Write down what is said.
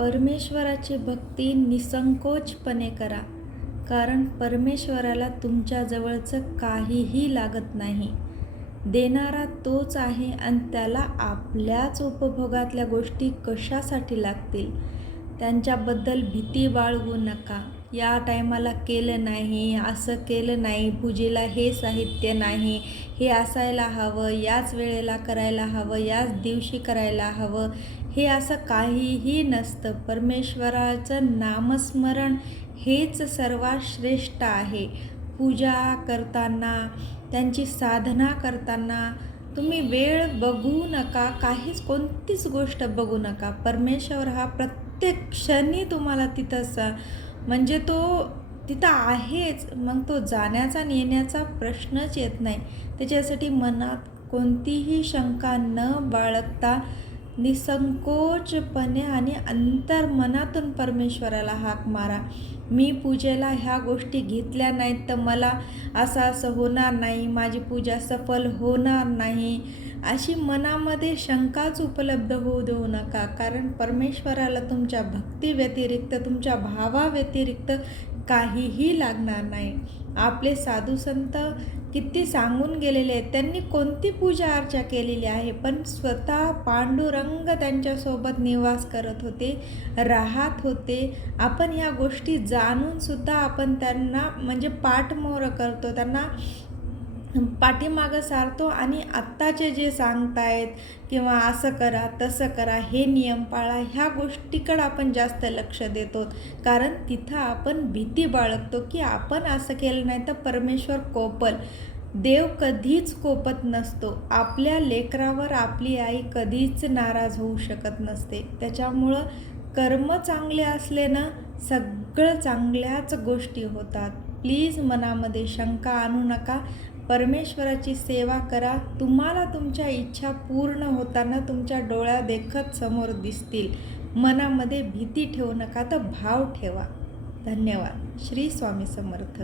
परमेश्वराची भक्ती निसंकोचपणे करा, कारण परमेश्वराला तुमच्या जवळचं काहीही लागत नाही. देणारा तोच आहे आणि त्याला आपल्याच उपभोगातल्या गोष्टी कशासाठी लागतील? त्यांच्याबद्दल भीती बाळगू नका. या टायमाला केलं नाही, असं केलं नाही, पूजेला हे साहित्य नाही, हे असायला हवं, याच वेळेला करायला हवं, याच दिवशी करायला हवं, हे असं काहीही नसतं. परमेश्वराचं नामस्मरण हेच सर्वात श्रेष्ठ आहे. पूजा करताना, त्यांची साधना करताना तुम्ही वेळ बघू नका, कोणतीच गोष्ट बघू नका. परमेश्वर हा प्रत्येक क्षणी तुम्हाला तिथं म्हणजे तो तिथं आहेच. मग तो जाण्याचा आणि येण्याचा प्रश्नच येत नाही. त्याच्यासाठी मनात कोणतीही शंका न बाळगता निसंकोचपणे आणि अंतर्मनातून परमेश्वराला हाक मारा. मी पूजेला ह्या गोष्टी घेतल्या नाहीत तर मला असं होणार नाही, माझी पूजा सफल होणार नाही, अशी मनामध्ये शंकाच उपलब्ध होऊ देऊ नका. कारण परमेश्वराला तुमच्या भक्तीव्यतिरिक्त, तुमच्या भावाव्यतिरिक्त काहीही लागणार नाही. आपले साधू संत किती सांगून गेलेले आहेत. त्यांनी कोणती पूजा अर्चा केलेली आहे, पण स्वतः पांडुरंग त्यांच्यासोबत निवास करत होते, राहत होते. आपण ह्या गोष्टी जाणूनसुद्धा आपण त्यांना म्हणजे पाठमोहर करतो, त्यांना पाठीमागं सारतो आणि आत्ताचे जे सांगतायत किंवा असं करा, तसं करा, हे नियम पाळा, ह्या गोष्टीकडं आपण जास्त लक्ष देतो. कारण तिथं आपण भीती बाळगतो की आपण असं केलं नाही तर परमेश्वर कोपल. देव कधीच कोपत नसतो. आपल्या लेकरावर आपली आई कधीच नाराज होऊ शकत नसते. त्याच्यामुळं कर्म चांगले असले ना, सगळं चांगल्याच गोष्टी होतात. प्लीज मनामध्ये शंका आणू नका. परमेश्वराची सेवा करा. तुम्हाला तुमच्या इच्छा पूर्ण होताना तुमच्या डोळ्या देखत समोर दिसतील. मनामध्ये भीती ठेवू नका, तर भाव ठेवा. धन्यवाद. श्री स्वामी समर्थ.